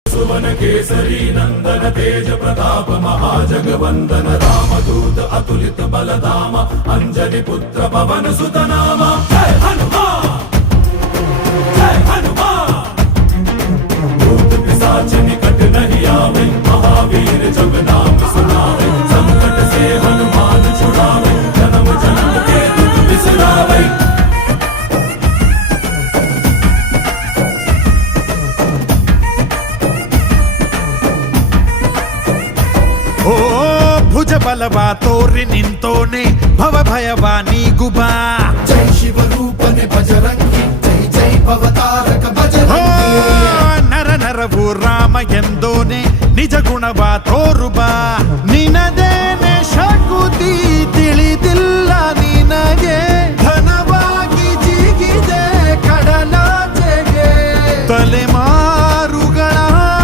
सुवन केसरी नंदन तेज प्रताप महाजगवंदन रामदूत अतुलित बलधाम अंजनी पुत्र पवन सुत नाम जय हनुमान जय हनुमान। भूत पिशाच निकट नहीं आवे महावीर जब नाम सुनावे संकट से हनुमान छुड़ावे जन्म जन्म के दुख बिसरावे। ಓ ಭುಜ ಬಲವಾ ತೋರಿ ನಿಂತೋನೆ ಭವ ಭಯವಾ ನೀಗುಬಾ ಜೈ ಶಿವರೂಪನೆ ಬಜರಂಗಿ ಜೈ ಜೈ ಭವತಾರಕ ಬಜರಂಗಿ ನರ ನರವು ರಾಮ ಎಂದೋನೆ ನಿಜ ಗುಣವಾ